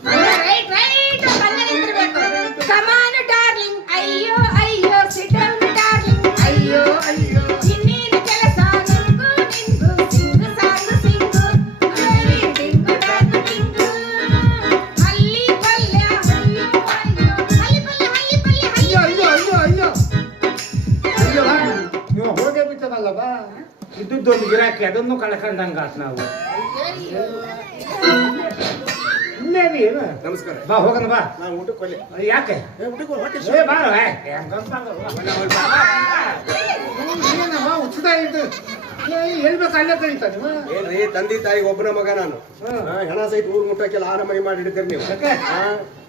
ಡಾರ್ಲಿಂಗ್ ಅಯ್ಯೋ ಇದ್ದದ್ದೊಂದು ಗಿರಾಕಿ ಅದನ್ನು ಕಳ್ಕೊಂಡಂಗ ನಾವು. ತಂದಿ ಏನು? ನಮಸ್ಕಾರ. ಬಾ ಹೋಗೋಣ ಬಾ. ನಾನು ಊಟಕ್ಕೆ ಯಾಕೆ? ಊಟಕ್ಕೆ ಹೊಟ್ಟೆ ಏ ಉಚಿತ ಹೇಳ್ಬೇಕು ಅಲ್ಲೇ ಕಳೀತ ನೀವು? ಏನ್ರಿ ತಂದೆ ತಾಯಿ ಒಬ್ಬನ ಮಗ ನಾನು. ಹೆಣ ಸಹಿತ ಊರು ಮುಟ್ಟಕ್ಕೆಲ್ಲ ಆರಾಮಾಗಿ ಮನೆ ಮಾಡಿ ಹಿಡಿತೀರಿ ನೀವು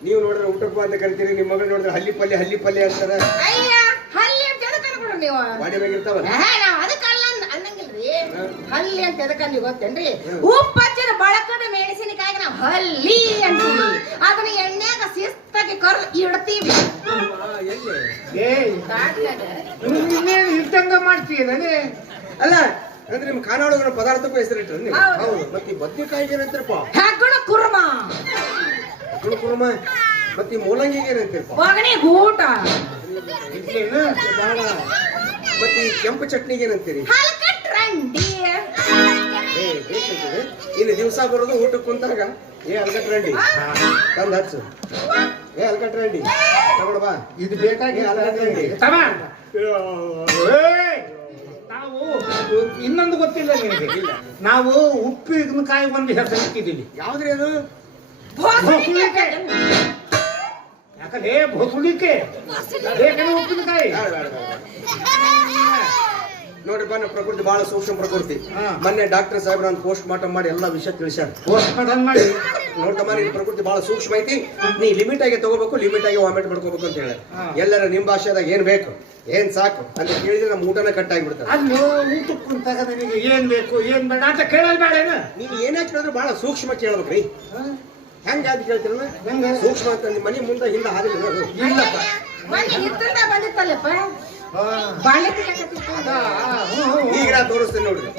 ನೀವು ನೋಡಿದ್ರೆ ಊಟಕ್ಕೆ ಬಂದ ಅಂತ ಕರಿತೀರಿ ನಿಮ್ಮ ಮಗಳು ನೋಡಿದ್ರೆ ಹಲ್ಲಿ ಪಲ್ಯ ಹಲ್ಲಿ ಪಲ್ಯ ಅಂತಾರೆ. ಅಯ್ಯ ಹಲ್ಲಿ ಅಂತ ಎದಕ್ಕೆ ಅನ್ಬಿಡ್ರಿ ನೀವು ಬಾಡಿ ಮ್ಯಾಗ ಇರ್ತಾವಲ್ಲ ಏ, ನಾವ್ ಅದಕ್ಕೆ ಅಲ್ಲ ಅಂದ್- ಅನ್ನಂಗಿಲ್ರಿ ಹಲ್ಲಿ ಅಂತ ಎದಕ್ಕೆ ನೀವು ಗೊತ್ತೇನ್ರಿ? ಉಪ್ಪು ಹಚ್ಚಿದ ಬಳಕದ ಮೆಣಸಿನಕಾಯಿಗೆ ನಾವು ಹಲ್ಲಿ ಅಂತೀವಿ. ಅದನ್ನ ಎಣ್ಣೆಗ ಶಿಸ್ತಾಗಿ ಕರ್ ಇಡ್ತೀವಿ. ಇರ್ತಂಗ ಇದ್ದಂಗ ಮಾಡ್ತೀಯಲ್ಲೇ ಅಲ್ಲ ಅಂದ್ರೆ ನಿಮ್ ಖಾನಾವಳಿಗಳ ಪದಾರ್ಥಕ್ಕೂ ಹೆಸರಿಟ್ರು ನೀವು. ಹೌದು. ಮತ್ತೆ ಈ ಬದ್ನೆಕಾಯಿಗೆ ಏನಂತೀರಪ್ಪ? ಹೆಗ್ಗಣ ಕುರ್ಮ. ಕುರು ಕುರ್ಮ? ಮತ್ತೆ ಈ ಮೂಲಂಗಿಗೆ ಏನಂತೀರಪ್ಪ? ಒಗಣಿ ಗೂಟ. ಇಡ್ಲಿನ ಮತ್ತೆ ಈ ಕೆಂಪು ಚಟ್ನಿಗೆ ಏನಂತೀರಿ? ಹಲ್ಕ ರಂಡಿ ಏ ಇಲ್ಲಿ ಇನ್ನು ದಿವಸ ಬರೋದು ಊಟಕ್ಕೆ ಕುಂತಾಗ. ಏ ಅಲ್ಕಟ್ ರೆಡ್ಡಿ ತಂದು ಹಚ್ಚು. ಏ ಅಲ್ಕಟ್ ರೆಡ್ಡಿ ತಗೊಳ ಬಾ. ಇದು ಬೇಕಾಗಿ ಅಲ್ಕಟ್! ನಾವು ಇನ್ನೊಂದು ಗೊತ್ತಿಲ್ಲ ನಿಮಗೆ ನಾವು ಉಪ್ಪಿನಕಾಯಿ ಒಂದು ಬಂದು ಹೆಸರಿಟ್ಟಿದ್ದೀವಿ ಯಾವ್ದ್ರಿ ಅದು? ಯಾಕಂದ್ರೆ ಭೋಸುಳಿಕೆ? ಬೇಕಂದ್ರೆ ಉಪ್ಪಿನಕಾಯಿ? ಬೇಡ, ಬೇಡ, ಬೇಡ. ನೋಡ್ರಿ ಬಾ ನಮ್ಮ ಪ್ರಕೃತಿ ಬಹಳ ಸೂಕ್ಷ್ಮ ಪ್ರಕೃತಿ. ಮೊನ್ನೆ ಡಾಕ್ಟರ್ ಸಾಹೇಬ್ ನಾನು ಪೋಸ್ಟ್ ಮಾರ್ಟಮ್ ಮಾಡಿ ಎಲ್ಲ ವಿಷಯ ತಿಳಿಸ್ಯಾರ ಪೋಸ್ಟ್ ಮಾರ್ಟಮ್ ಮಾಡಿ ನೋಡ್ತಮ್ಮ ನಿನ್ ಪ್ರಕೃತಿ ಬಹಳ ಸೂಕ್ಷ್ಮ ಐತಿ. ನೀ ಲಿಮಿಟ್ ಆಗಿ ತಗೋಬೇಕು ಲಿಮಿಟ್ ಆಗಿ ವಾಮಿಟ್ ಮಾಡ್ಕೋಬೇಕು ಅಂತ ಹೇಳಿ. ಎಲ್ಲರ ನಿಮ್ ಭಾಷೆದಾಗ ಏನ್ ಬೇಕು? ಏನ್ ಸಾಕು? ಅಂತ ಕೇಳಿದ್ರೆ ನಮ್ಮ ಊಟನ ಕಟ್ ಆಗಿಬಿಡ್ತಾರೆ ಅಲ್ಲಿ ಊಟಕ್ಕೆ ಕುಂತಾಗ ನಿನಗೆ ಏನ್ ಬೇಕು ಏನ್ ಬೇಡ ಅಂತ ಕೇಳಲ್ ನೀವು ಏನೇ ಕೇಳಿದ್ರು ಬಹಳ ಸೂಕ್ಷ್ಮ ಕೇಳ್ಬೇಕ್ರಿ. ಹೆಂಗ ಅದ್ ಕೇಳ್ತೀರ ಹೆಂಗ? ಸೂಕ್ಷ್ಮ ಅಂತ ನಿಮ್ಮ ಮನೆ ಮುಂದೆ ಹಿಂದೆ ಹಾದಿಲ್ಲ ನೋಡು. ಇಲ್ಲಪ್ಪ. ಬಾಳೆ. ಈಗ ನಾ ತೋರಿಸ್ತೇನೆ ನೋಡ್ರಿ.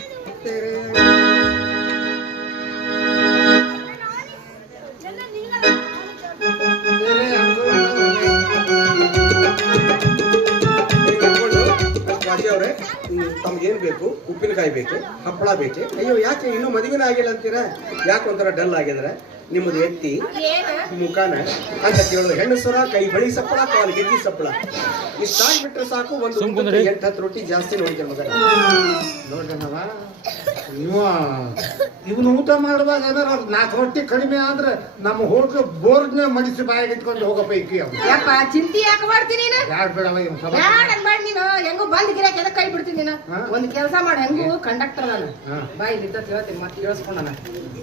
ಅವ್ರೆ, ತಮ್ಗೇನ್ ಬೇಕು? ಉಪ್ಪಿನಕಾಯಿ ಬೇಕು, ಹಪ್ಪಳ ಬೇಕು. ಅಯ್ಯೋ, ಯಾಕೆ ಇನ್ನೂ ಮದುವೆನ ಆಗಿಲ್ಲ ಅಂತೀರಾ? ಯಾಕೆ ಒಂಥರ ಡಲ್ ಆಗಿದ್ರೆ ನಿಮ್ಮದು ಎತ್ತಿ ಏನ? ಮುಖಾನ ಅಂತ ಕೇಳೋದು ಹೆಣ್ಣು ಸ್ವರ ಕೈ ಬಳಿ ಸಪ್ಪಳ ಕಾಲು ಗೆಜ್ಜಿ ಸಪ್ಪಳ. ಇಷ್ಟಾಗ್ಬಿಟ್ರೆ ಸಾಕು ಒಂದು ಎಂಟು ಹತ್ತು ರೊಟ್ಟಿ ಜಾಸ್ತಿ ನೋಡ್ತೇನೆ ಮಗ ನೋಡ್ದನವ ಇವ ಇವನು ಊಟ ಮಾಡುವಾಗ ಏನಾರ ಒಂದ್ ನಾಲ್ಕು ರೊಟ್ಟಿ ಕಡಿಮೆ ಆದ್ರೆ ನಮ್ಮ ಹೋಟ್ಲು ಬೋರ್ಡ್ನ ಮಡಿಸಿ ಬಾಯಿಗೆ ಇಟ್ಕೊಂಡು ಹೋಗಪ್ಪ ಇಕ್ಕಿ ಯಪ್ಪ ಚಿಂತಿ ಯಾಕೆ ಮಾಡ್ತೀನಿ ಯಾರು ಬೇಡವ ಬ್ಯಾಡ ನೀನು? ಹೆಂಗೋ ಬಂದ್ ಗಿರಾಕ್ ಎದಕ್ ಕೈ ಬಿಡ್ತೀನಿ ನೀನು? ಒಂದು ಕೆಲಸ ಮಾಡಿ ಹೆಂಗು ಕಂಡಕ್ಟರ್ ನಾನು ಹಾ. ಬಾಯಿ ಬಿದ್ದ ಹೇಳ್ತೀನಿ ಮತ್ತೆ ಕೇಳಿಸ್ಕೊಂಡ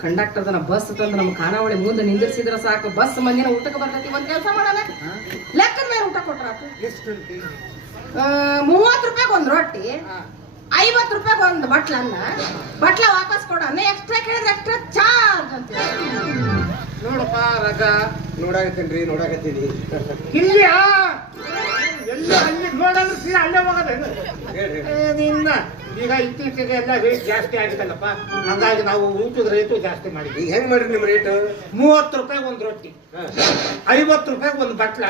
ಕಂಡಕ್ಟರ್ ಬಸ್ ತಂದು ನಮ್ಮ ಖಾನಾವಳಿ ಮುಂದೆ ನಿಂದಿರ್ಸಿದ್ರ ಸಾಕು. ಬಸ್ ಮಂದಿನ ಊಟಕ್ಕೆ ಬರ್ತೈತಿ ಒಂದ್ ಕೆಲಸ ಮಾಡೋಣ ಲೆಕ್ಕದ ಮೇಲೆ ಊಟ ಕೊಟ್ರಾತು ಉಂಟು? ಮೂವತ್ತು ರೂಪಾಯಿಗೆ ಒಂದ್ ರೊಟ್ಟಿ. ಐವತ್ತು ರೂಪಾಯಿಗೆ ಒಂದು ಬಟ್ಲನ್ನ ಬಟ್ಲ ವಾಪಸ್ ಕೊಡೋಣ ಎಕ್ಸ್ಟ್ರಾ ಕೇಳಿದ್ರೆ ಎಕ್ಸ್ಟ್ರಾ ಚಾರ್ಜ್ ಅಂತ ನೋಡಪ್ಪ ರಗ ನೋಡಾಕತ್ತೇನ್ರಿ ನೋಡಾಕತ್ತೀನಿ. ಇಲ್ಲಿ ಎಲ್ಲ ಅಲ್ಲಿ ನೋಡಂದ್ರೆ ಸೀದಾ ಅಲ್ಲೇ ಹೋಗೋದೇನು ನಿನ್ನ. ಈಗ ಇತ್ತೀಚೆಗೆ ಎಲ್ಲ ರೇಟ್ ಜಾಸ್ತಿ ಆಗಿತ್ತಲ್ಲಪ್ಪ. ಹಂಗಾಗಿ ನಾವು ಊಟದ ರೇಟು ಜಾಸ್ತಿ ಮಾಡಿದ್ವಿ. ಈಗ ಹೆಂಗ್ ಮಾಡ್ರಿ ನಿಮ್ಮ ರೇಟ್ ಮೂವತ್ತು ರೂಪಾಯಿ ಒಂದು ರೊಟ್ಟಿ. ಐವತ್ತು ರೂಪಾಯಿ ಒಂದು ಬಟ್ಲ.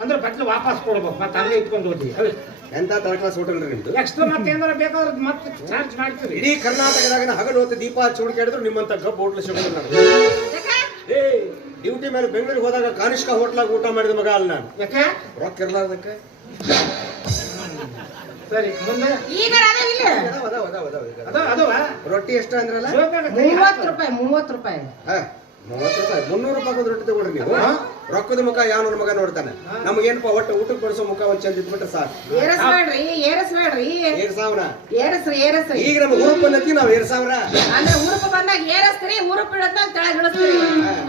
ಅಂದ್ರೆ ಬಟ್ಲು ವಾಪಸ್ ಕೊಡ್ಬೇಕು. ಮತ್ತೆ ಅಲ್ಲೇ ಇಟ್ಕೊಂಡು ಹೋಗ್ತೀವಿ ಎಂತ ತರ್ಡ್ ಕ್ಲಾಸ್ ಹೋಟೆಲ್ ರೀ ನಿಮ್ದು? ಎಕ್ಸ್ಟ್ರಾ ಮತ್ತೆ ಏನಾರ ಬೇಕಾದ್ರೆ ಮತ್ತೆ ಚಾರ್ಜ್ ಮಾಡ್ತೀವಿ. ಇಡೀ ಕರ್ನಾಟಕದಾಗ ಹಗಲು ಹೊತ್ತು ದೀಪ ಹಚ್ಚಿ ಹುಡುಕಾಡಿದ್ರು ನಿಮ್ಮಂತ ಗಬ್ ಹೋಟ್ಲ್ ಸಿಗೋದಿಲ್ಲ ನನಗೆ ಯಾಕೆ? ಏ ಡ್ಯೂಟಿ ಮೇಲೆ ಬೆಂಗಳೂರಿಗೆ ಹೋದಾಗ ಕಾನಿಷ್ಕ ಹೋಟ್ಲಾಗ ಊಟ ಮಾಡಿದ ಮಗ ಅಲ್ಲ ನಾನು. ಯಾಕೆ? ರೊಕ್ಕ ಇರ್ಲಾರ್ದಕ್ಕೆ ಸರಿ ಮುಂದೆ. ಈಗ ಅದಾವ, ಅದಾವ. ಅದವ ರೊಟ್ಟಿ ಎಷ್ಟು ಅಂದ್ರಲ್ಲ? ಮೂವತ್ತು ರೂಪಾಯಿ ಮೂವತ್ತು ರೂಪಾಯಿ. ಹಾ, ಮೂವತ್ತು ಮುನ್ನೂರು ರೂಪಾಯಿ ಒಂದು ರೊಟ್ಟಿ ತಗೊಳ್ರಿ ನೀವು? ರೊಕ್ಕದ ಮುಖ ಯಾವ ನನ್ನ ಮಗ ನೋಡ್ತಾನೆ ನಮಗೇನಪ್ಪ ಒಟ್ಟು ಊಟಕ್ಕೆ ಬಡಿಸೋ ಮುಖ ಒಂದ್ ಚಂದ ಇದ್ಬಿಟ್ರೆ ಸಾಕು. ಏರಸ್ಬೇಡ್ರಿ ಏರಸ್ಬೇಡ್ರಿ ಏರ್ ಸಾವಿರ? ಏರಸ್ರಿ ಏರಸ್ರಿ ಈಗ ನಮ್ಮ ಊರಪ್ಪ ಬಂದತಿ ನಾವ್ ಏರ್ ಸಾವಿರ? ಅಂದ್ರೆ ಊರಪ್ಪ ಬಂದಾಗ ಏರಸ್ತೀರಿ ಊರಪ್ಪ ಇಳದ್ಮೇಲೆ ತೆಳಗ್ ಇಳಿಸ್ತೀರಿ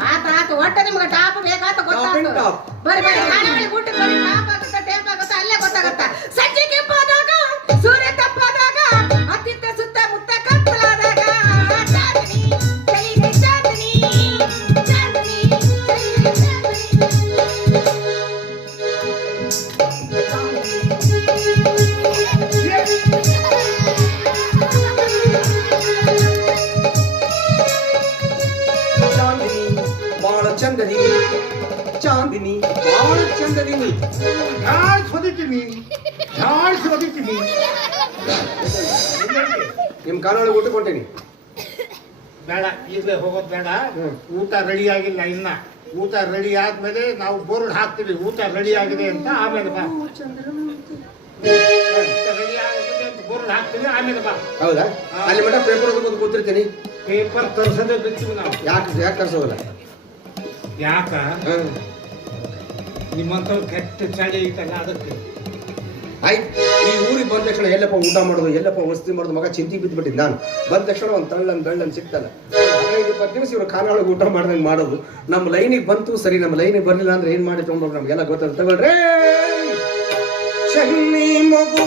ಆತ ಆತ ಒಟ್ಟ ನಿಮ್ಗೆ ಟಾಪ್ ಬೇಕಾತ ಗೊತ್ತಾ ಗೊತ್ತಾಗ್ತದೆ. top. ಬರ್ರಿ ಬರ್ರಿ ಊಟಕ್ಕೆ ಬರ್ರಿ ಟಾಪ್ ಆಗುತ್ತ ಟೇಪ್ ಆಗುತ್ತ ಅಲ್ಲೇ ಗೊತ್ತಾಗತ್ತ. ನಿಮ್ ಕಾಲೊಳಗೆ ಊಟ ಕೊಟ್ಟೇನಿ ಬೇಡ ಈಗಲೇ ಹೋಗೋದು ಬೇಡ. ಊಟ ರೆಡಿ ಆಗಿಲ್ಲ ಇನ್ನ. ಊಟ ರೆಡಿ ಆದ್ಮೇಲೆ ನಾವು ಬೋರ್ಡ್ ಹಾಕ್ತೀವಿ. ಊಟ ರೆಡಿ ಆಗಿದೆ ಅಂತ ಆಮೇಲೆ ಬಾ. ರೆಡಿ ಆಗಿದೆ ಅಂತ ಬೋರ್ಡ್ ಹಾಕ್ತೀವಿ ಆಮೇಲೆ ಬಾ. ಹೌದಾ? ಅಲ್ಲಿ ಮಟ್ಟ ಪೇಪರ್ ಓದ್ಕೊಂಡು ಕೂತಿರ್ತೀನಿ. ಪೇಪರ್ ತರಿಸೋದೇ ಬಿಡ್ತೀವಿ ನಾವು. ಯಾಕೆ ಯಾಕೆ ತರ್ಸೋದಿಲ್ಲ? ಯಾಕ? ನಿಮ್ಮಂತ ಕೆಟ್ಟ ಚಳಿ ಐತಲ್ಲ ಅದಕ್ಕೆ. ಆಯ್ತು. ಈ ಊರಿಗೆ ಬಂದ ತಕ್ಷಣ ಎಲ್ಲಪ್ಪ ಊಟ ಮಾಡೋದು, ಎಲ್ಲಪ್ಪ ವಸ್ತಿ ಮಾಡೋದು, ಮಗ ಚಿಂತಿ ಬಿದ್ದುಬಿಟ್ಟಿದ್ದು ನಾನು. ಬಂದ ತಕ್ಷಣ ಒಂದು ತಳ್ಳನ್ ತಳ್ಳನ್ ಸಿಗ್ತಲ್ಲ ಹದಿನೈದು ಇಪ್ಪತ್ತು ದಿವಸ ಇವ್ರು ಕಾಲೊಳಗೆ ಊಟ ಮಾಡ್ದಂಗೆ ಮಾಡೋದು. ನಮ್ಮ ಲೈನಿಗೆ ಬಂತು ಸರಿ ನಮ್ಮ ಲೈನಿಗೆ ಬರಲಿಲ್ಲ ಅಂದ್ರೆ ಏನು ಮಾಡಿ ತಗೊಂಡ್ರು ನಮಗೆಲ್ಲ ಗೊತ್ತಾಗ ಮಗು.